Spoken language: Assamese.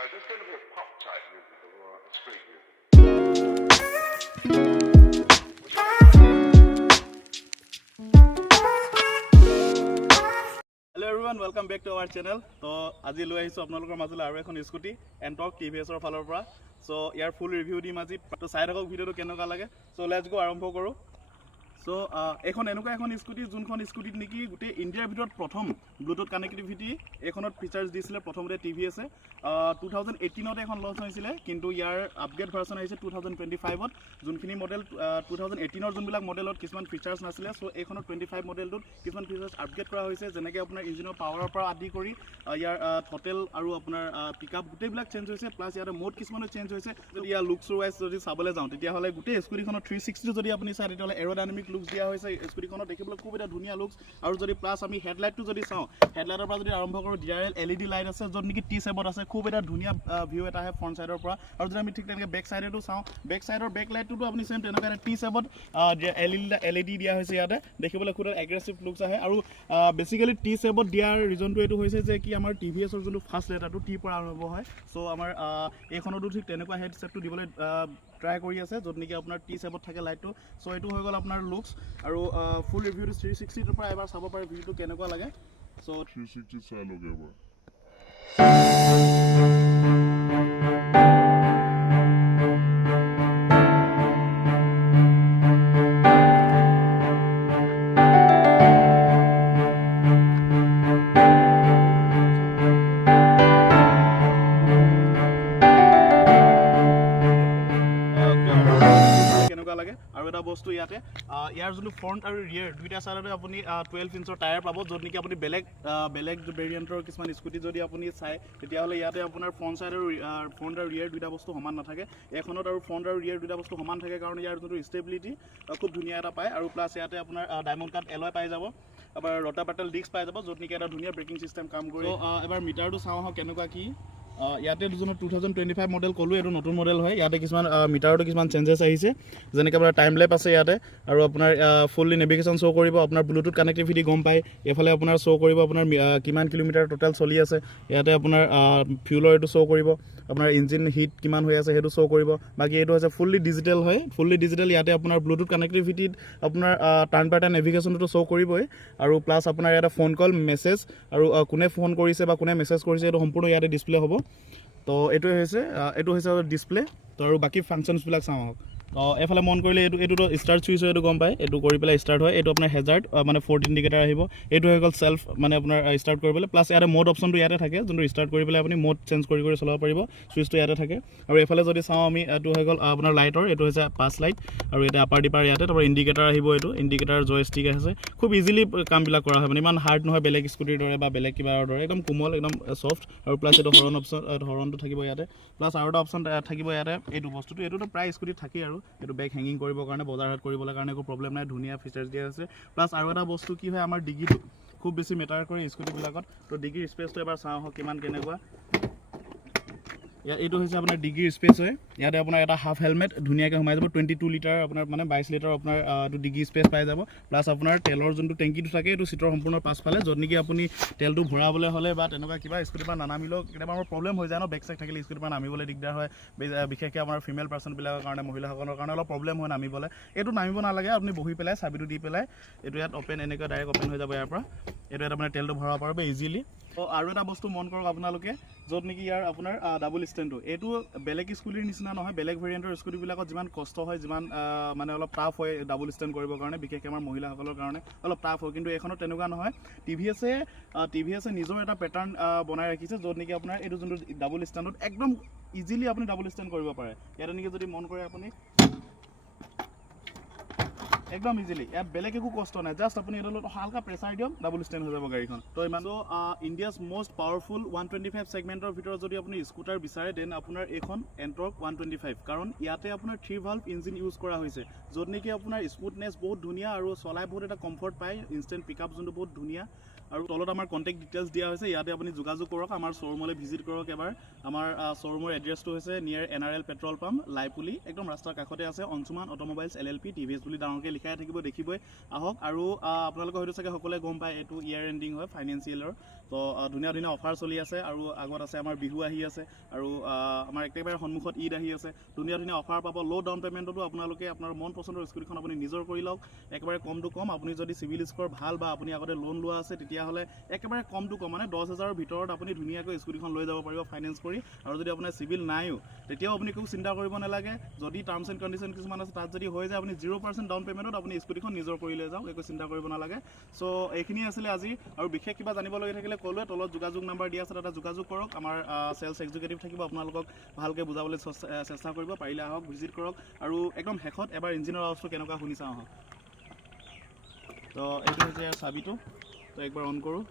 Now, is this going to be a pop type music or a street music? Hello everyone, welcome back to our channel. So, আজি লৈ আহিছো আপোনালোকৰ মাজলৈ আৰু এখন স্কুটি এণ্টৰ্ক টিভিএছৰ ফালৰ পৰা। সো ইয়াৰ ফুল ৰিভিউ দিম আজি। তো চাই থাকক ভিডিওটো কেনেকুৱা লাগে। সো লেটস গো আৰম্ভ কৰোঁ। সো এখন এনেকুৱা এখন স্কুটি যোনখন স্কুটিত নেকি গোটেই ইণ্ডিয়াৰ ভিতৰত প্ৰথম ব্লুটুথ কানেক্টিভিটি এইখনত ফিচাৰ্ছ দিছিলে প্ৰথমতে টিভিএছে 2018ত এখন লঞ্চ হৈছিলে কিন্তু ইয়াৰ আপগ্ৰেড ভাৰ্চন আহিছে 2025ত যোনখিনি মডেল 2018ৰ যোনবিলাক মডেলত কিছুমান ফিচাৰ্ছ নাছিলে সো এইখনত 25 মডেলটোত কিছুমান ফিচাৰ্ছ আপগ্ৰেড কৰা হৈছে যেনেকৈ আপোনাৰ ইঞ্জিনৰ পাৱাৰৰ পৰা আদি কৰি ইয়াৰ থটেল আৰু আপোনাৰ পিকআপ গোটেইবিলাক চেঞ্জ হৈছে প্লাছ ইয়াৰ মোড কিছুমানো চেঞ্জ হৈছে যদি ইয়াৰ লুকছৰ ৱাইজ যদি চাবলৈ যাওঁ তেতিয়াহ'লে গোটেই স্কুটিখনৰ 360 যদি আপুনি চাই তেতিয়াহ'লে এৰোডাইনামিক লুকছ দিয়া হৈছে স্কুটিখনত দেখিবলৈ খুব এটা ধুনীয়া লুকছ আৰু যদি প্লাছ আমি হেডলাইটটো যদি চাওঁ হেডলাইটৰ পৰা যদি আৰম্ভ কৰোঁ DRL LED লাইট আছে য'ত নেকি T7 আছে খুব এটা ধুনীয়া ভিউ এটা আহে ফ্ৰণ্ট চাইডৰ পৰা আৰু যদি আমি ঠিক তেনেকৈ বেক চাইডেটো চাওঁ বেক চাইডৰ বেক লাইটটোতো আপুনি চেম তেনেকুৱা এটা T7 LED দিয়া হৈছে ইয়াতে দেখিবলৈ খুব এগ্ৰেছিভ লুকছ আহে আৰু বেছিকেলি T7 দিয়াৰ ৰিজনটো এইটো হৈছে যে কি আমাৰ টিভিএছৰ যোনটো ফাৰ্ষ্ট লেটাৰটো টি পৰা আৰম্ভ হয় চ' আমাৰ এইখনতো ঠিক তেনেকুৱা হেডছেটটো দিবলৈ ট্ৰাই কৰি আছে য'ত নেকি আপোনাৰ T7 থাকে লাইটটো চ' এইটো হৈ গ'ল আপোনাৰ লুকছ আৰু ফুল ৰিভিউটো 360ৰ পৰা এবাৰ চাব পাৰে ভিডিওটো কেনেকুৱা লাগে চ' 360 চাই লগে এবাৰ লাগে আৰু এটা বস্তু ইয়াতে ইয়াৰ যোনটো ফ্ৰণ্ট আৰু ৰিয়েৰ দুইটা চাইডতে আপুনি 12 ইঞ্চৰ টায়াৰ পাব য'ত নেকি আপুনি বেলেগ ভেৰিয়েণ্টৰ কিছুমান স্কুটি যদি আপুনি চাই তেতিয়াহ'লে ইয়াতে আপোনাৰ ফ্ৰণ্ট আৰু ৰিয়েৰ দুইটা বস্তু সমান নাথাকে এখনত আৰু ফ্ৰণ্ট আৰু ৰিয়েৰ দুইটা বস্তু সমান থাকে কাৰণ ইয়াৰ যোনটো ষ্টেবিলিটি খুব ধুনীয়া এটা পায় আৰু প্লাছ ইয়াতে আপোনাৰ ডায়মণ্ড কাট এলয় পাই যাব এবাৰ ৰটা পেটেল ডিস্ক পাই যাব য'ত নেকি এটা ধুনীয়া ব্ৰেকিং চিষ্টেম কাম কৰি এবাৰ মিটাৰটো চাওঁ আহক কেনেকুৱা কি ইয়াতে যোনটো 2025 মডেল ক'লোঁ এইটো নতুন মডেল হয় ইয়াতে কিছুমান মিটাৰতো কিছুমান চেঞ্জেছ আহিছে যেনেকৈ আপোনাৰ টাইম লেপ আছে ইয়াতে আৰু আপোনাৰ ফুল্লি নেভিগেশ্যন শ্ব' কৰিব আপোনাৰ ব্লুটুথ কানেক্টিভিটি গম পায় এইফালে আপোনাৰ শ্ব' কৰিব আপোনাৰ কিমান কিলোমিটাৰ টোটেল চলি আছে ইয়াতে আপোনাৰ ফিউলৰ এইটো শ্ব' কৰিব আপোনাৰ ইঞ্জিন হিট কিমান হৈ আছে সেইটো শ্ব' কৰিব বাকী এইটো হৈছে ফুল্লি ডিজিটেল হয় ফুল্লি ডিজিটেল ইয়াতে আপোনাৰ ব্লুটুথ কানেক্টিভিটিত আপোনাৰ টাৰ্ণ বাই টাৰ্ণ নেভিগেশ্যনটো শ্ব' কৰিবই আৰু প্লাছ আপোনাৰ ইয়াতে ফোন কল মেছেজ আৰু কোনে ফোন কৰিছে বা কোনে মেছেজ কৰিছে এইটো সম্পূৰ্ণ ইয়াতে ডিছপ্লে হ'ব তো এইটো হৈছে ডিছপ্লে তো আৰু বাকী ফাংচনছবিলাক চাওঁ আহক এইফালে মন কৰিলে এইটোতো ষ্টাৰ্ট চুইচ হয় এইটো গম পায় এইটো কৰি পেলাই ষ্টাৰ্ট হয় এইটো আপোনাৰ হেজাৰ্ড মানে 4 ইণ্ডিকেটাৰ আহিব এইটো হৈ গ'ল চেল্ফ মানে আপোনাৰ ষ্টাৰ্ট কৰিবলৈ প্লাছ ইয়াতে মোড অপশ্যনটো ইয়াতে থাকে যোনটো ষ্টাৰ্ট কৰি পেলাই আপুনি মোড চেঞ্জ কৰি চলাব পাৰিব চুইচটো ইয়াতে থাকে আৰু এইফালে যদি চাওঁ আমি এইটো হৈ গ'ল আপোনাৰ লাইটৰ এইটো হৈছে পাছ লাইট আৰু এতিয়া আপাৰ ডিপাৰ ইয়াতে তাৰপৰা ইণ্ডিকেটাৰ আহিব এইটো ইণ্ডিকেটাৰ জয়ষ্টিক আছে খুব ইজিলি কামবিলাক কৰা হয় মানে ইমান হাৰ্ড নহয় বেলেগ স্কুটিৰ দৰে বা বেলেগ কিবাৰ দৰে একদম কোমল একদম ছফ্ট আৰু প্লাছ এইটো হৰণ অপশ্যন হৰণটো থাকিব ইয়াতে প্লাছ আৰু এটা অপশ্যন থাকিব ইয়াতে এইটো বস্তুটো এইটোতো প্ৰায় স্কুটিত থাকেই আৰু এইটো বেগ হেঙিং কৰিবৰ কাৰণে বজাৰ হাট কৰিবলৈ কাৰণে একো প্ৰব্লেম নাই ধুনীয়া ফিচাৰ্ছ দিয়া আছে প্লাছ আৰু এটা বস্তু কি হয় আমাৰ ডিগিটো খুব বেছি মেটাৰ কৰে স্কুটিবিলাকত তো ডিগিৰ স্পেচটো এবাৰ চাওঁ আহক কিমান কেনেকুৱা এইটো হৈছে আপোনাৰ ডিগ্ৰীৰ স্পেচ হয় ইয়াতে আপোনাৰ এটা হাফ হেলমেট ধুনীয়াকৈ সোমাই যাব 22 লিটাৰ আপোনাৰ মানে 22 লিটাৰ আপোনাৰ এইটো ডিগ্ৰী স্পেচ পাই যাব প্লাছ আপোনাৰ তেলৰ যোনটো টেংকিটো থাকে এইটো চিটৰ সম্পূৰ্ণ পাছফালে য'ত নেকি আপুনি তেলটো ভৰাবলৈ হ'লে বা তেনেকুৱা কিবা স্কুটিৰ পৰা নানামিলেও কেতিয়াবা আমাৰ প্ৰব্লেম হৈ যায় ন বেক চেক থাকিলে স্কুটিৰ পৰা নামিবলৈ দিগদাৰ হয় বিশেষকৈ আমাৰ ফিমেল পাৰ্চনবিলাকৰ কাৰণে মহিলাসকলৰ কাৰণে অলপ প্ৰব্লেম হয় নামিবলৈ এইটো নামিব নালাগে আপুনি বহি পেলাই চাবিটো দি পেলাই এইটো ইয়াত অ'পেন এনেকৈ ডাইৰেক্ট অ'পেন হৈ যাব ইয়াৰ পৰা এইটো ইয়াত আপোনাৰ তেলটো ভৰাব পাৰিব ইজিলি আৰু এটা বস্তু মন কৰক আপোনালোকে য'ত নেকি ইয়াৰ আপোনাৰ ডাবল ষ্টেণ্ডটো এইটো বেলেগ স্কুটিৰ নিচিনা নহয় বেলেগ ভেৰিয়েণ্টৰ স্কুটিবিলাকত যিমান কষ্ট হয় যিমান মানে অলপ টাফ হয় ডাবল ষ্টেণ্ড কৰিবৰ কাৰণে বিশেষকৈ আমাৰ মহিলাসকলৰ কাৰণে অলপ টাফ হয় কিন্তু এইখনত তেনেকুৱা নহয় টিভিএছে নিজৰ এটা পেটাৰ্ণ বনাই ৰাখিছে য'ত নেকি আপোনাৰ এইটো যোনটো ডাবল ষ্টেণ্ডত একদম ইজিলি আপুনি ডাবল ষ্টেণ্ড কৰিব পাৰে ইয়াতে নেকি যদি মন কৰে আপুনি একদম ইজিলি ইয়াত বেলেগ একো কষ্ট নাই জাষ্ট আপুনি এইডালত হালকা প্ৰেছাৰ দিয়ক ডাবল ষ্টেণ্ড হৈ যাব গাড়ীখন তো ইমান ইণ্ডিয়াছ মষ্ট পাৱাৰফুল 125 ছেগমেণ্টৰ ভিতৰত যদি আপুনি স্কুটাৰ বিচাৰে দেন আপোনাৰ এইখন এণ্টৰ্ক 125 কাৰণ ইয়াতে আপোনাৰ 3 ভাল্ভ ইঞ্জিন ইউজ কৰা হৈছে য'ত নেকি আপোনাৰ স্মুথনেছ বহুত ধুনীয়া আৰু চলাই বহুত এটা কমফৰ্ট পায় ইনষ্টেণ্ট পিকআপ যোনটো বহুত ধুনীয়া আৰু তলত আমাৰ কণ্টেক্ট ডিটেইলছ দিয়া হৈছে, ইয়াতে আপুনি যোগাযোগ কৰক, আমাৰ শ্ব'ৰুমলৈ ভিজিট কৰক এবাৰ। আমাৰ শ্ব'ৰুমৰ এড্ৰেছটো হৈছে নিয়াৰ NRL পেট্ৰল পাম্প, লাইপুলি, একদম ৰাস্তাৰ কাষতে আছে। অঞ্চুমান অট'মোবাইলছ LLP TVS বুলি ডাঙৰকৈ লিখাই থাকিব, দেখিবই। আহক। আৰু আপোনালোকে হয়তো চাগে সকলোৱে গম পায় এইটো ইয়াৰ এণ্ডিং হয় ফাইনেন্সিয়েলৰ, তো ধুনীয়া ধুনীয়া অফাৰ চলি আছে। আৰু আগত আছে আমাৰ বিহু আহি আছে, আৰু আমাৰ একেবাৰে সন্মুখত ঈদ আহি আছে। ধুনীয়া ধুনীয়া অফাৰ পাব। ল' ডাউন পে'মেণ্টতো আপোনালোকে আপোনাৰ মন পচন্দৰ স্কুটিখন আপুনি নিজৰ কৰি লওক, একেবাৰে কমটো কম। আপুনি যদি চিভিল স্ক'ৰ ভাল বা আপুনি আগতে লোন লোৱা আছে, তেতিয়াহ'লে একেবাৰে কমটো কম, মানে 10,000ৰ ভিতৰত আপুনি ধুনীয়াকৈ স্কুটিখন লৈ যাব পাৰিব ফাইনেন্স কৰি। আৰু যদি আপোনাৰ চিভিল নাইও, তেতিয়াও আপুনি একো চিন্তা কৰিব নালাগে। যদি টাৰ্মছ এণ্ড কণ্ডিশ্যন কিছুমান আছে, তাত যদি হৈ যায়, আপুনি 0% ডাউন পে'মেণ্টত আপুনি স্কুটিখন নিজৰ কৰি লৈ যাওক, একো চিন্তা কৰিব নালাগে। চ' এইখিনি আছিলে আজি। আৰু বিশেষ কিবা জানিবলগীয়া থাকিলে ক'লোৱে, তলত যোগাযোগ নাম্বাৰ দিয়া আছে, তাতে যোগাযোগ কৰক। আমাৰ চেলছ এক্সিকিউটিভ থাকিব, আপোনালোকক ভালকৈ বুজাবলৈ চেষ্টা কৰিব। পাৰিলে আহক, ভিজিট কৰক। আৰু একদম শেষত এবাৰ ইঞ্জিনৰ আৱাজটো কেনেকুৱা শুনি চাওঁ আহক। তো এইটো হৈছে চাবিটো, তো একবাৰ অন কৰোঁ।